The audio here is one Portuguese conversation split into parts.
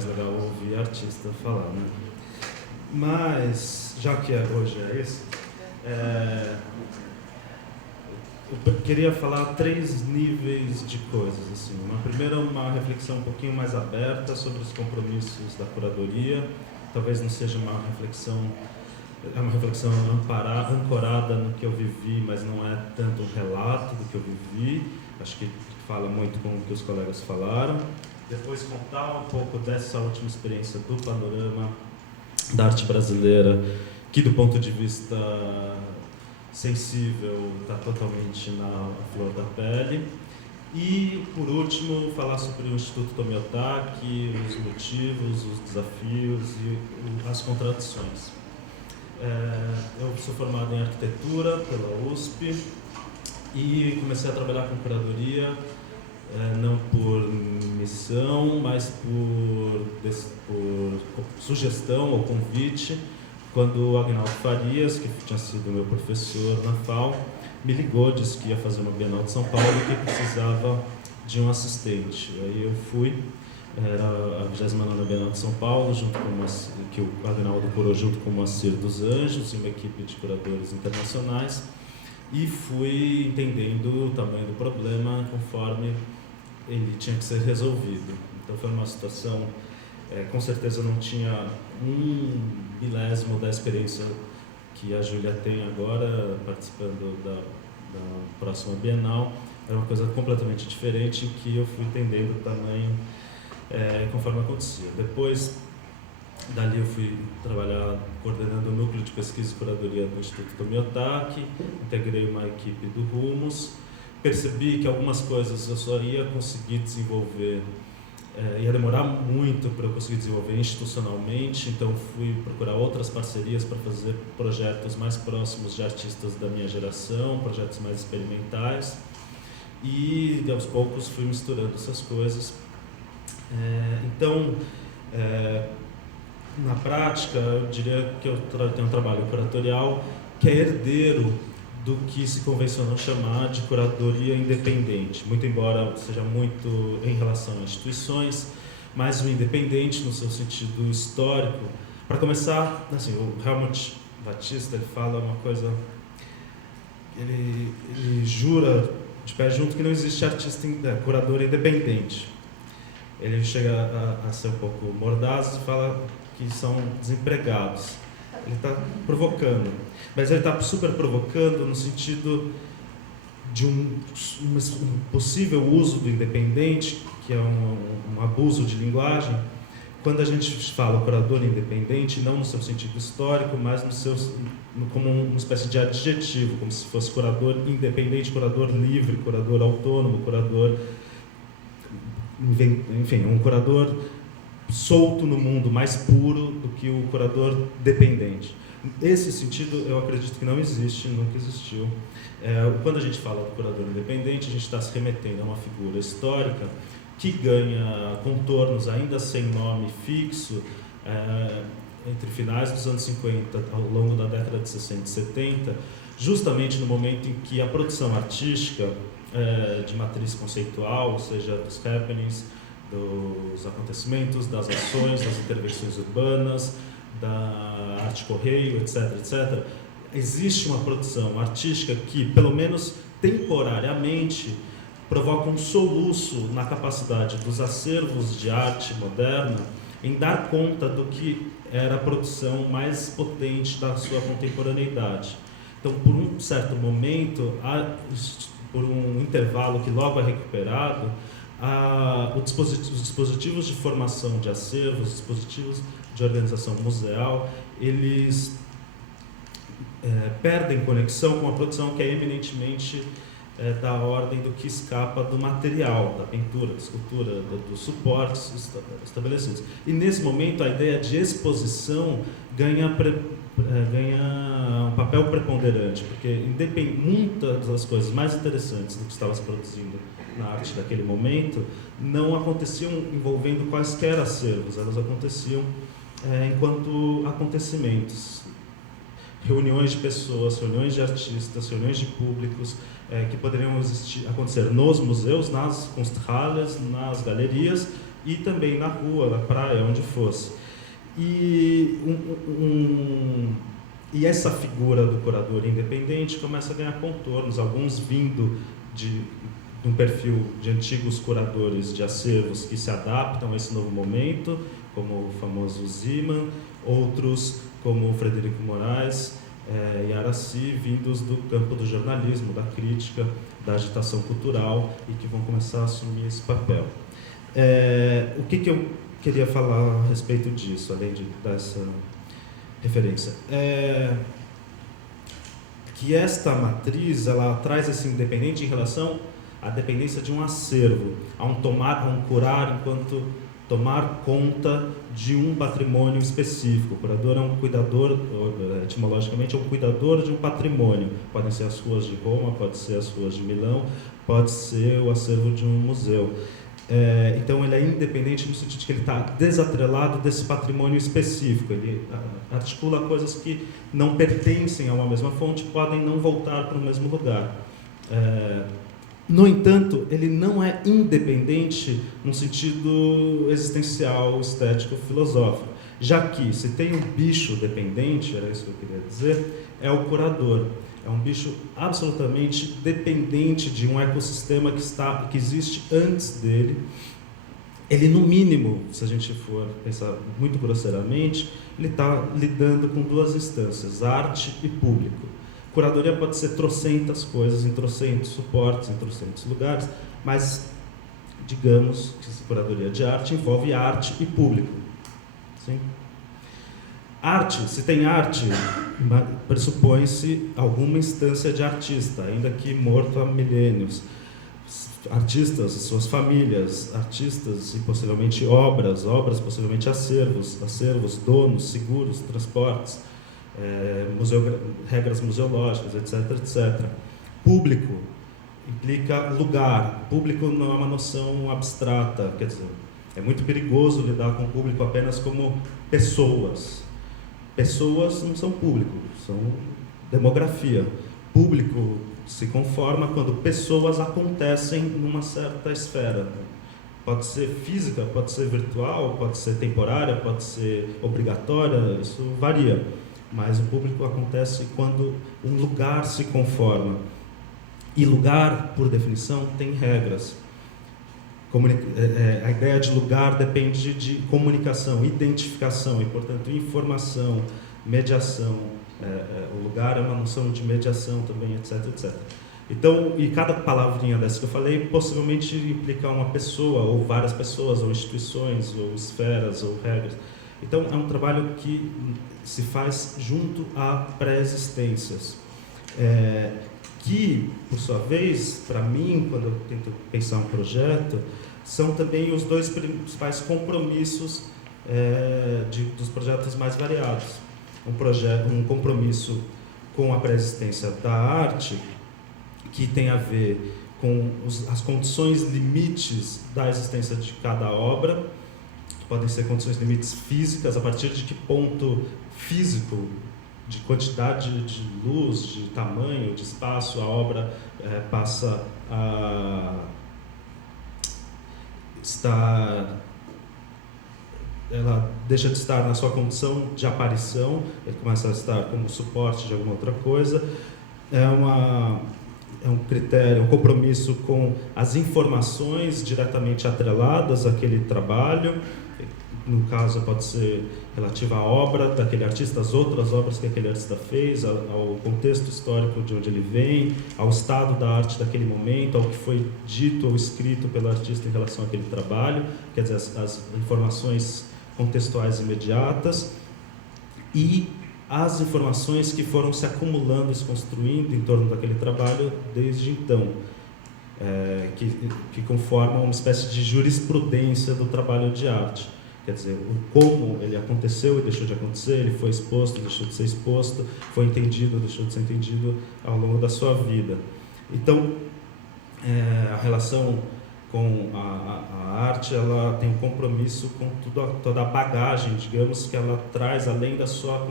mais legal ouvir artista falar, né? Mas, já que hoje é esse, eu queria falar 3 níveis de coisas. Assim. Uma primeira, uma reflexão um pouquinho mais aberta sobre os compromissos da curadoria. Talvez não seja uma reflexão ancorada no que eu vivi, mas não é tanto um relato do que eu vivi. Acho que fala muito com o que os colegas falaram. Depois contar um pouco dessa última experiência do panorama da arte brasileira, que do ponto de vista sensível está totalmente na flor da pele. E, por último, falar sobre o Instituto Tomiotaki, os motivos, os desafios e as contradições. Eu sou formado em arquitetura pela USP e comecei a trabalhar com curadoria, não por missão, mas por sugestão ou convite, quando o Agnaldo Farias, que tinha sido meu professor na FAO, me ligou, disse que ia fazer uma Bienal de São Paulo e que precisava de um assistente. Aí eu fui, era a 29ª Bienal de São Paulo, que o Agnaldo curou junto com o Moacir dos Anjos e uma equipe de curadores internacionais, e fui entendendo o tamanho do problema conforme ele tinha que ser resolvido. Então foi uma situação, com certeza não tinha 1/1000 da experiência que a Júlia tem agora, participando da próxima Bienal. Era uma coisa completamente diferente, em que eu fui entendendo o tamanho conforme acontecia. Depois, dali eu fui trabalhar coordenando o núcleo de pesquisa e curadoria do Instituto Tomiotaki, integrei uma equipe do Rumos, percebi que algumas coisas eu só ia conseguir desenvolver, ia demorar muito para eu conseguir desenvolver institucionalmente, então fui procurar outras parcerias para fazer projetos mais próximos de artistas da minha geração, projetos mais experimentais, e aos poucos fui misturando essas coisas. Então, na prática, eu diria que eu tenho um trabalho curatorial que é herdeiro do que se convencionou chamar de curadoria independente, muito embora seja muito em relação a instituições, mas o independente no seu sentido histórico. Para começar, assim, o Helmut Batista, ele fala uma coisa, ele jura de pé junto que não existe curador independente. Ele chega a ser um pouco mordaz e fala que são desempregados. Ele está provocando, mas ele está super provocando no sentido de um possível uso do independente, que é um abuso de linguagem, quando a gente fala curador independente, não no seu sentido histórico, mas como uma espécie de adjetivo, como se fosse curador independente, curador livre, curador autônomo, curador, enfim, um curador solto no mundo, mais puro do que o curador dependente. Esse sentido, eu acredito que não existe, nunca existiu. Quando a gente fala do curador independente, a gente está se remetendo a uma figura histórica que ganha contornos ainda sem nome fixo entre finais dos anos 50, ao longo da década de 60 e 70, justamente no momento em que a produção artística de matriz conceitual, ou seja, dos happenings, dos acontecimentos, das ações, das intervenções urbanas, da arte correio, etc., etc., existe uma produção artística que, pelo menos temporariamente, provoca um soluço na capacidade dos acervos de arte moderna em dar conta do que era a produção mais potente da sua contemporaneidade. Então, por um certo momento, por um intervalo que logo é recuperado, os dispositivos de formação de acervos, os dispositivos de organização museal, eles perdem conexão com a produção que é eminentemente da ordem do que escapa do material, da pintura, da escultura, dos suportes estabelecidos. E nesse momento a ideia de exposição ganha um papel preponderante, porque muitas das coisas mais interessantes do que estava se produzindo na arte daquele momento não aconteciam envolvendo quaisquer acervos, elas aconteciam enquanto acontecimentos, reuniões de pessoas, reuniões de artistas, reuniões de públicos que poderiam acontecer nos museus, nas Kunsthallen, nas galerias, e também na rua, na praia, onde fosse. E, e essa figura do curador independente começa a ganhar contornos, alguns vindo de um perfil de antigos curadores de acervos que se adaptam a esse novo momento, como o famoso Ziman, outros como o Frederico Moraes e Araci, vindos do campo do jornalismo, da crítica, da agitação cultural, e que vão começar a assumir esse papel. O que eu queria falar a respeito disso, além dessa referência? Que esta matriz, ela traz esse independente em relação à dependência de um acervo, a um curar enquanto tomar conta de um patrimônio específico. O curador é um cuidador, etimologicamente, é um cuidador de um patrimônio. Podem ser as ruas de Roma, pode ser as ruas de Milão, pode ser o acervo de um museu. Então, ele é independente no sentido de que ele está desatrelado desse patrimônio específico. Ele articula coisas que não pertencem a uma mesma fonte, podem não voltar para o mesmo lugar. No entanto, ele não é independente no sentido existencial, estético, filosófico. Já que, se tem um bicho dependente, era isso que eu queria dizer, é o curador. É um bicho absolutamente dependente de um ecossistema que existe antes dele. Ele, no mínimo, se a gente for pensar muito grosseiramente, ele está lidando com duas instâncias, arte e público. Curadoria pode ser trocentas coisas, em trocentos suportes, em trocentos lugares, mas digamos que a curadoria de arte envolve arte e público. Sim? Arte, se tem arte, pressupõe-se alguma instância de artista, ainda que morto há milênios. Artistas, suas famílias, artistas e possivelmente obras, possivelmente acervos, donos, seguros, transportes, regras museológicas, etc, etc. Público implica lugar. Público não é uma noção abstrata, quer dizer, é muito perigoso lidar com o público apenas como pessoas. Pessoas não são público, são demografia. Público se conforma quando pessoas acontecem numa certa esfera. Pode ser física, pode ser virtual, pode ser temporária, pode ser obrigatória, isso varia. Mas o público acontece quando um lugar se conforma. E lugar, por definição, tem regras. A ideia de lugar depende de comunicação, identificação e, portanto, informação, mediação. O lugar é uma noção de mediação também, etc, etc. Então, e cada palavrinha dessa que eu falei possivelmente implica uma pessoa, ou várias pessoas, ou instituições, ou esferas, ou regras. Então, é um trabalho que se faz junto a pré-existências. Que, por sua vez, para mim, quando eu tento pensar um projeto, são também os dois principais compromissos dos projetos mais variados. Um compromisso com a pré-existência da arte, que tem a ver com as condições limites da existência de cada obra, que podem ser condições limites físicas, a partir de que ponto físico, de quantidade de luz, de tamanho, de espaço, a obra passa a estar... Ela deixa de estar na sua condição de aparição, ele começa a estar como suporte de alguma outra coisa. É um critério, um compromisso com as informações diretamente atreladas àquele trabalho. No caso, pode ser relativa à obra daquele artista, às outras obras que aquele artista fez, ao contexto histórico de onde ele vem, ao estado da arte daquele momento, ao que foi dito ou escrito pelo artista em relação àquele trabalho, quer dizer, as informações contextuais imediatas, e as informações que foram se acumulando, se construindo em torno daquele trabalho desde então, que conformam uma espécie de jurisprudência do trabalho de arte. Quer dizer, como ele aconteceu e deixou de acontecer, ele foi exposto, deixou de ser exposto, foi entendido, deixou de ser entendido ao longo da sua vida. Então, a relação com a arte, ela tem um compromisso com toda a bagagem, digamos, que ela traz além da sua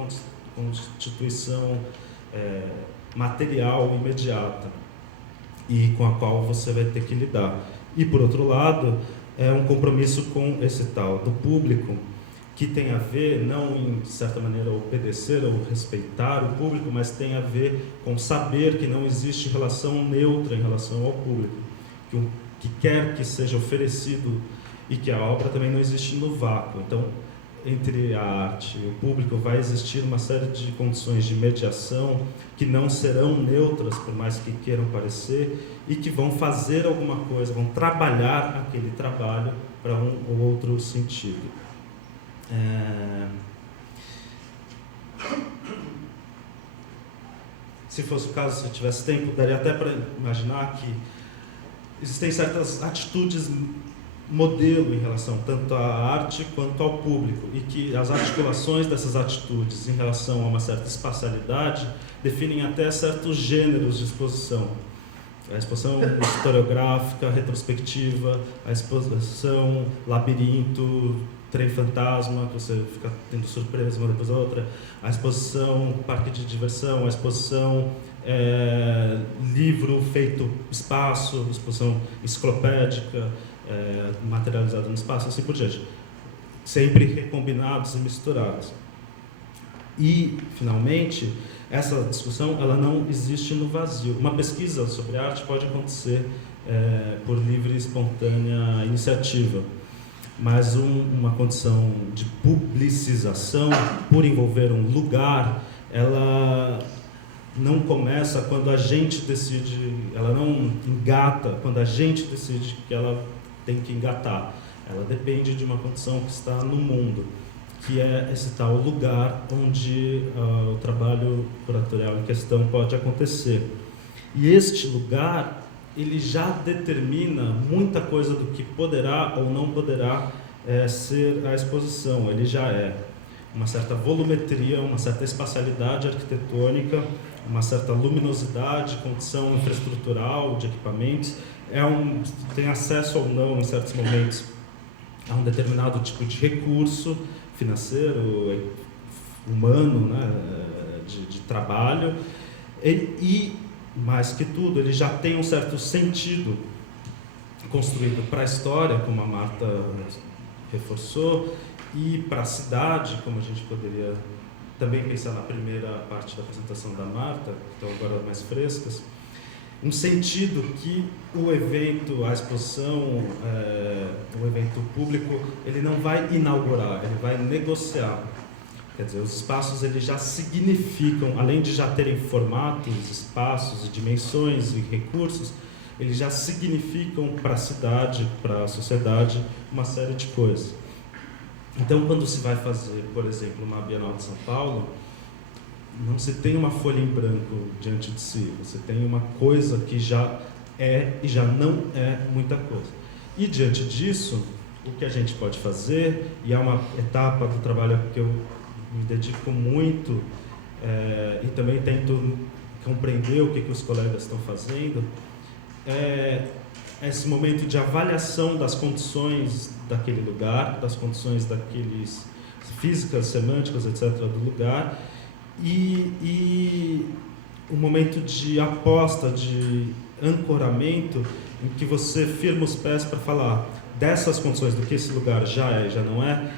constituição material imediata, e com a qual você vai ter que lidar. E, por outro lado, é um compromisso com esse tal do público, que tem a ver, não em certa maneira obedecer ou respeitar o público, mas tem a ver com saber que não existe relação neutra em relação ao público, que o que quer que seja oferecido, e que a obra também não existe no vácuo. Então, entre a arte e o público vai existir uma série de condições de mediação que não serão neutras, por mais que queiram parecer, e que vão fazer alguma coisa, vão trabalhar aquele trabalho para um ou outro sentido. Se fosse o caso, se eu tivesse tempo, daria até para imaginar que existem certas atitudes modelo em relação tanto à arte quanto ao público, e que as articulações dessas atitudes em relação a uma certa espacialidade definem até certos gêneros de exposição. A exposição historiográfica, retrospectiva, a exposição labirinto, trem fantasma, que você fica tendo surpresa uma depois da outra, a exposição parque de diversão, a exposição livro feito espaço, exposição enciclopédica, materializada no espaço, assim por diante. Sempre recombinados e misturados. E, finalmente, essa discussão ela não existe no vazio. Uma pesquisa sobre arte pode acontecer por livre e espontânea iniciativa, mas uma condição de publicização, por envolver um lugar, ela não começa quando a gente decide, ela não engata quando a gente decide que ela tem que engatar. Ela depende de uma condição que está no mundo, que é esse tal lugar onde o trabalho curatorial em questão pode acontecer. E este lugar, ele já determina muita coisa do que poderá ou não poderá ser a exposição. Ele já é uma certa volumetria, uma certa espacialidade arquitetônica, uma certa luminosidade, condição infraestrutural de equipamentos, tem acesso ou não, em certos momentos, a um determinado tipo de recurso financeiro, humano, né, de trabalho, e, mais que tudo, ele já tem um certo sentido construído para a história, como a Marta reforçou, e para a cidade, como a gente poderia também pensar na primeira parte da apresentação da Marta, que estão agora mais frescas, um sentido que o evento, a exposição, o evento público, ele não vai inaugurar, ele vai negociar. Quer dizer, os espaços eles já significam, além de já terem formatos, espaços, dimensões e recursos, eles já significam para a cidade, para a sociedade, uma série de coisas. Então, quando se vai fazer, por exemplo, uma Bienal de São Paulo, não se tem uma folha em branco diante de si, você tem uma coisa que já é e já não é muita coisa. E diante disso, o que a gente pode fazer, e é uma etapa do trabalho que eu me dedico muito, e também tento compreender o que os colegas estão fazendo, é esse momento de avaliação das condições daquele lugar, das condições daqueles físicas, semânticas, etc., do lugar, e um momento de aposta, de ancoramento, em que você firma os pés para falar dessas condições, do que esse lugar já é e já não é,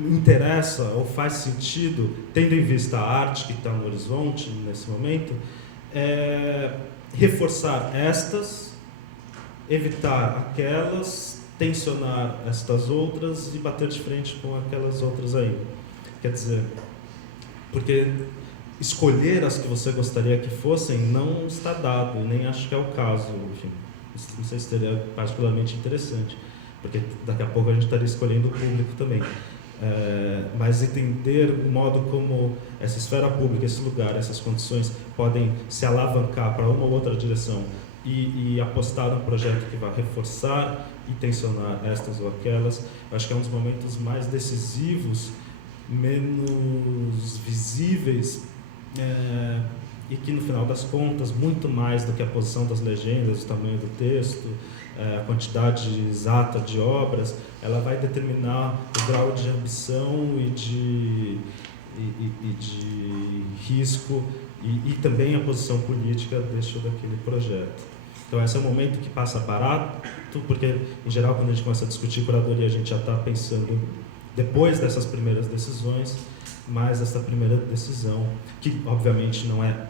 interessa ou faz sentido, tendo em vista a arte que está no horizonte nesse momento, reforçar estas, evitar aquelas, tensionar estas outras e bater de frente com aquelas outras ainda. Quer dizer, porque escolher as que você gostaria que fossem não está dado, nem acho que é o caso, enfim, não sei se seria particularmente interessante, porque daqui a pouco a gente estaria escolhendo o público também. Mas entender o modo como essa esfera pública, esse lugar, essas condições podem se alavancar para uma ou outra direção e apostar num projeto que vai reforçar e tensionar estas ou aquelas, eu acho que é um dos momentos mais decisivos, menos visíveis, e que no final das contas, muito mais do que a posição das legendas, o tamanho do texto, a quantidade exata de obras, ela vai determinar o grau de ambição e de risco e também a posição política deste ou daquele projeto. Então esse é o momento que passa barato, porque em geral quando a gente começa a discutir curadoria a gente já está pensando depois dessas primeiras decisões, mas essa primeira decisão, que obviamente não é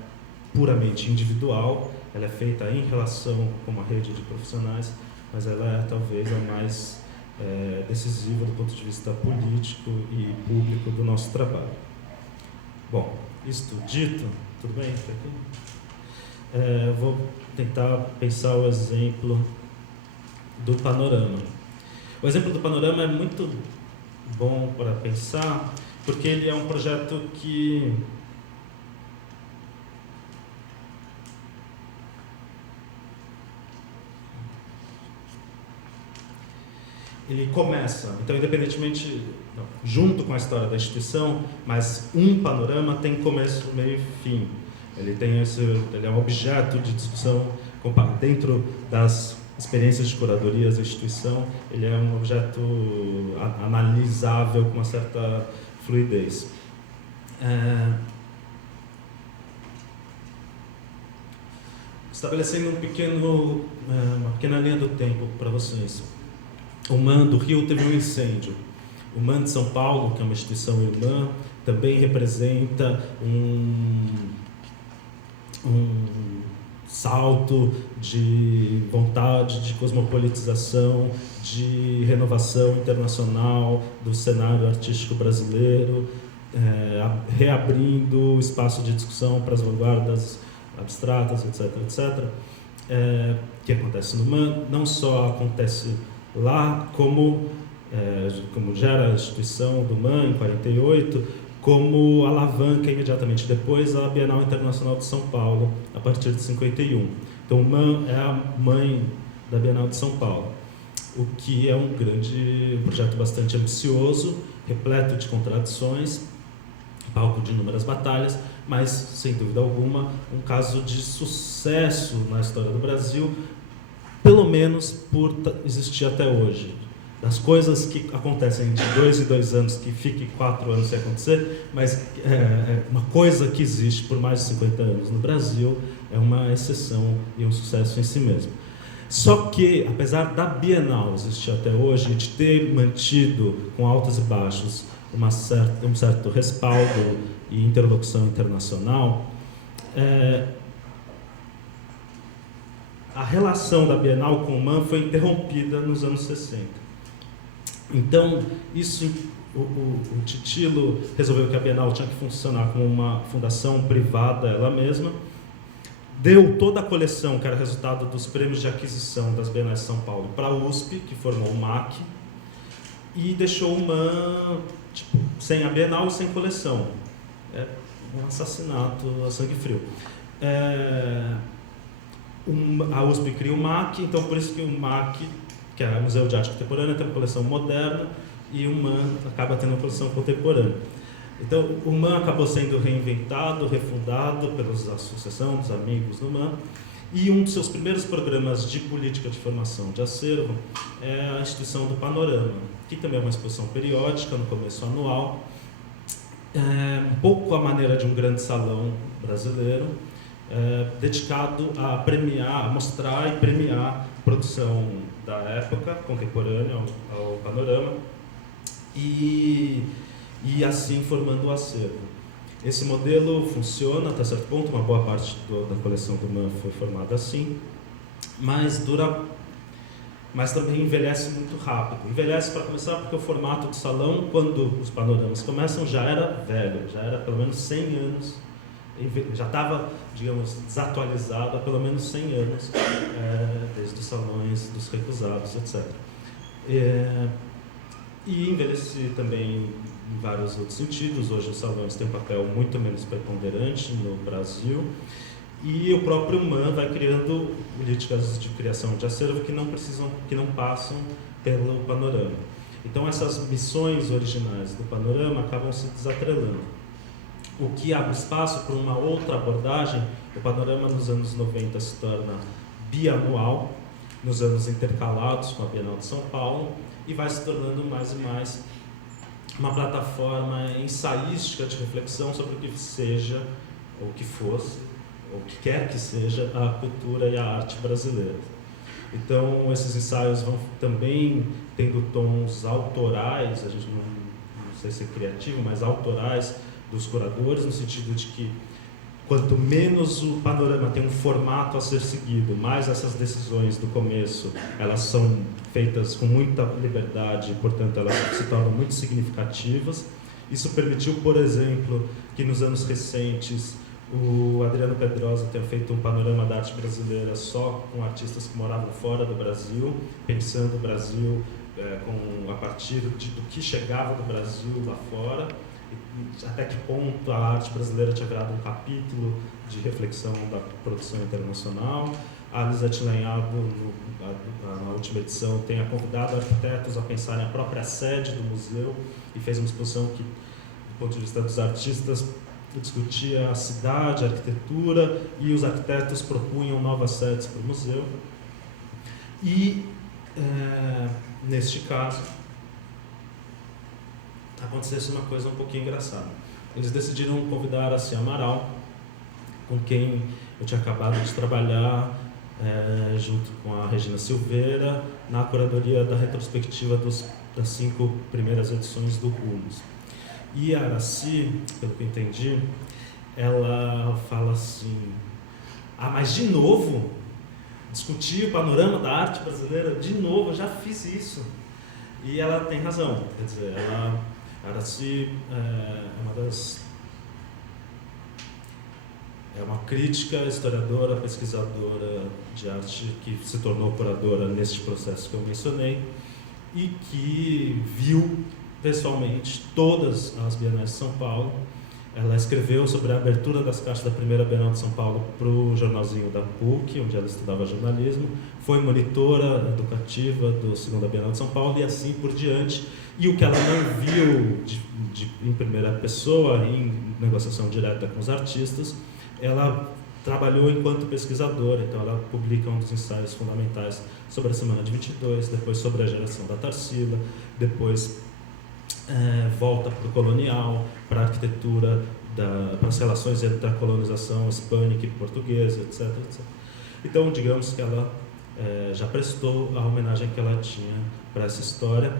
puramente individual, ela é feita em relação com uma rede de profissionais, mas ela é talvez a mais decisiva do ponto de vista político e público do nosso trabalho. Bom, isto dito, tudo bem? Vou tentar pensar o exemplo do panorama. O exemplo do panorama é muito bom para pensar, porque ele é um projeto que ele começa, então independentemente, junto com a história da instituição, mas um panorama tem começo, meio e fim. Ele é um objeto de discussão dentro das experiências de curadoria da instituição, ele é um objeto analisável com uma certa fluidez. Estabelecendo uma pequena linha do tempo para vocês. O MAN do Rio teve um incêndio. O MAN de São Paulo, que é uma instituição irmã, também representa um salto de vontade de cosmopolitização, de renovação internacional do cenário artístico brasileiro, reabrindo o espaço de discussão para as vanguardas abstratas, etc., etc., que acontece no MAN. Não só acontece lá, como gera a instituição do MAN em 48, como alavanca imediatamente depois a Bienal Internacional de São Paulo, a partir de 51. Então, o MAN é a mãe da Bienal de São Paulo, o que é um projeto bastante ambicioso, repleto de contradições, palco de inúmeras batalhas, mas, sem dúvida alguma, um caso de sucesso na história do Brasil, pelo menos por existir até hoje. Das coisas que acontecem de 2 em 2 anos, que fiquem 4 anos sem acontecer, mas uma coisa que existe por mais de 50 anos no Brasil é uma exceção e um sucesso em si mesmo. Só que, apesar da Bienal existir até hoje, de ter mantido com altos e baixos um certo respaldo e interlocução internacional, a relação da Bienal com o MAN foi interrompida nos anos 60. Então, o Titilo resolveu que a Bienal tinha que funcionar como uma fundação privada ela mesma, deu toda a coleção, que era resultado dos prêmios de aquisição das Bienais de São Paulo, para a USP, que formou o MAC, e deixou o MAN sem a Bienal e sem coleção. É um assassinato a sangue frio. A USP cria o MAC, então por isso que o MAC, que é o Museu de Arte Contemporânea, tem uma coleção moderna, e o MAN acaba tendo uma coleção contemporânea. Então, o MAN acabou sendo reinventado, refundado pela associação dos amigos do MAN, e um dos seus primeiros programas de política de formação de acervo é a instituição do Panorama, que também é uma exposição periódica, no começo anual, um pouco à maneira de um grande salão brasileiro, dedicado a premiar, a mostrar e premiar a produção da época contemporânea ao Panorama e assim formando o acervo. Esse modelo funciona até certo ponto, uma boa parte da coleção do MAN foi formada assim, mas também envelhece muito rápido. Envelhece, para começar, porque o formato do salão, quando os panoramas começam, já era velho, já era pelo menos 100 anos, já estava, digamos, desatualizado há pelo menos 100 anos, desde os salões dos recusados, etc. E envelheci também em vários outros sentidos. Hoje os salões têm um papel muito menos preponderante no Brasil, e o próprio MAN vai criando políticas de criação de acervo que não passam pelo Panorama. Então essas missões originais do Panorama acabam se desatrelando, o que abre espaço para uma outra abordagem. O Panorama nos anos 90 se torna bianual, nos anos intercalados com a Bienal de São Paulo, e vai se tornando mais e mais uma plataforma ensaística de reflexão sobre o que seja, ou o que fosse, ou que quer que seja, a cultura e a arte brasileira. Então, esses ensaios vão também tendo tons autorais, a gente não sei se é criativo, mas autorais dos curadores, no sentido de que quanto menos o panorama tem um formato a ser seguido, mais essas decisões do começo, elas são feitas com muita liberdade, portanto elas se tornam muito significativas. Isso permitiu, por exemplo, que nos anos recentes o Adriano Pedrosa tenha feito um panorama da arte brasileira só com artistas que moravam fora do Brasil, pensando o Brasil a partir do que chegava do Brasil lá fora, até que ponto a arte brasileira tinha virado um capítulo de reflexão da produção internacional. A Lisete Lanhado, na última edição, tenha convidado arquitetos a pensarem a própria sede do museu e fez uma exposição que, do ponto de vista dos artistas, discutia a cidade, a arquitetura, e os arquitetos propunham novas sedes para o museu. E, neste caso, acontecesse uma coisa um pouquinho engraçada. Eles decidiram convidar a Cia Amaral, com quem eu tinha acabado de trabalhar, junto com a Regina Silveira, na curadoria da retrospectiva das 5 primeiras edições do Rumos. E a Aracy, pelo que eu entendi, ela fala assim: mas de novo? Discutir o panorama da arte brasileira? De novo? Eu já fiz isso. E ela tem razão. Quer dizer, a Aracy é uma crítica, historiadora, pesquisadora de arte que se tornou curadora neste processo que eu mencionei e que viu pessoalmente todas as Bienais de São Paulo. Ela escreveu sobre a abertura das caixas da primeira Bienal de São Paulo para o jornalzinho da PUC, onde ela estudava jornalismo, foi monitora educativa do segunda Bienal de São Paulo e assim por diante. E o que ela não viu em primeira pessoa, em negociação direta com os artistas, ela trabalhou enquanto pesquisadora. Então ela publica um dos ensaios fundamentais sobre a Semana de 22, depois sobre a geração da Tarsila, depois volta para o colonial, para a arquitetura, para as relações entre a colonização hispânica e portuguesa, etc, etc. Então, digamos que ela já prestou a homenagem que ela tinha para essa história.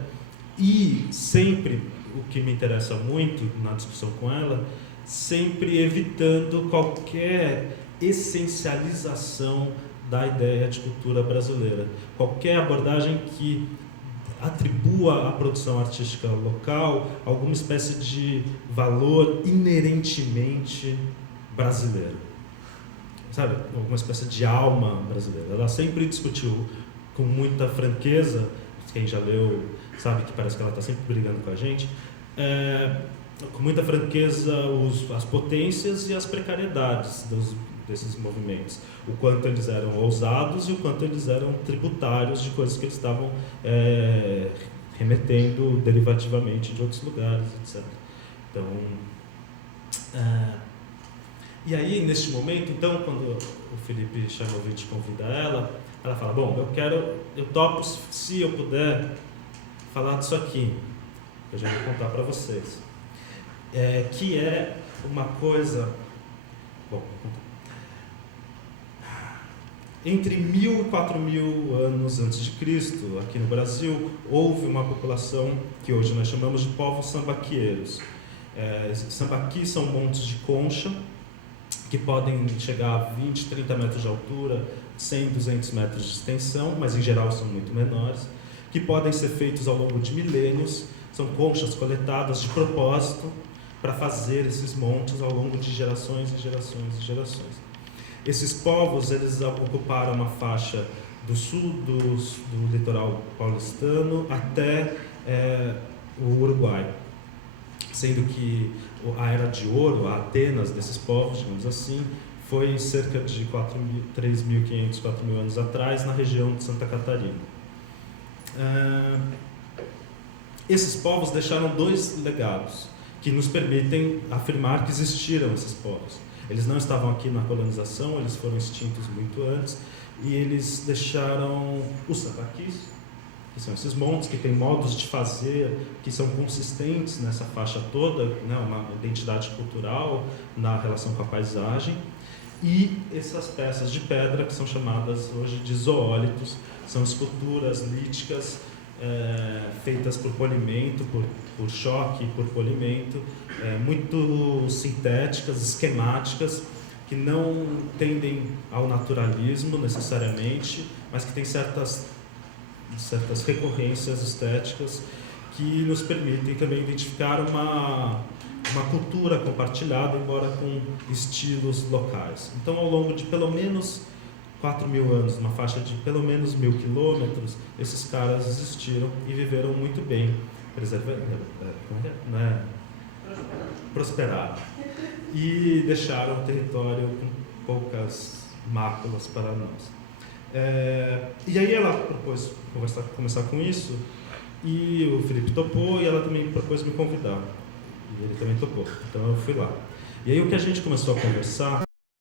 E sempre, o que me interessa muito na discussão com ela, sempre evitando qualquer essencialização da ideia de cultura brasileira. Qualquer abordagem que atribua à produção artística local alguma espécie de valor inerentemente brasileiro, sabe? Alguma espécie de alma brasileira. Ela sempre discutiu com muita franqueza, quem já leu sabe que parece que ela está sempre brigando com a gente, com muita franqueza as potências e as precariedades desses movimentos, o quanto eles eram ousados e o quanto eles eram tributários de coisas que eles estavam remetendo derivativamente de outros lugares, etc. Então, e aí, neste momento, então, quando o Felipe Chamovitch convida ela fala: bom, eu topo, se eu puder, falar disso aqui, que eu já vou contar para vocês, que é uma coisa... Bom, entre 1000 e 4000 anos antes de Cristo, aqui no Brasil, houve uma população que hoje nós chamamos de povos sambaquieiros. Sambaquis são montes de concha que podem chegar a 20, 30 metros de altura, 100, 200 metros de extensão, mas em geral são muito menores, que podem ser feitos ao longo de milênios. São conchas coletadas de propósito para fazer esses montes ao longo de gerações e gerações e gerações. Esses povos, eles ocuparam uma faixa do sul do litoral paulistano até o Uruguai, sendo que a Era de Ouro, a Atenas desses povos, digamos assim, foi cerca de 3.500, 4.000 anos atrás, na região de Santa Catarina. Esses povos deixaram 2 legados que nos permitem afirmar que existiram esses povos. Eles não estavam aqui na colonização, eles foram extintos muito antes, e eles deixaram os sambaquis, que são esses montes que têm modos de fazer que são consistentes nessa faixa toda, né, uma identidade cultural na relação com a paisagem, e essas peças de pedra que são chamadas hoje de zoólitos, são esculturas líticas feitas por polimento, por choque, por polimento, muito sintéticas, esquemáticas, que não tendem ao naturalismo necessariamente, mas que têm certas recorrências estéticas que nos permitem também identificar uma cultura compartilhada, embora com estilos locais. Então, ao longo de pelo menos 4.000 anos, uma faixa de pelo menos 1.000 quilômetros, esses caras existiram e viveram muito bem, prosperaram e deixaram o território com poucas máculas para nós. E aí ela propôs começar com isso, e o Felipe topou, e ela também propôs me convidar. E ele também topou, então eu fui lá. E aí o que a gente começou a conversar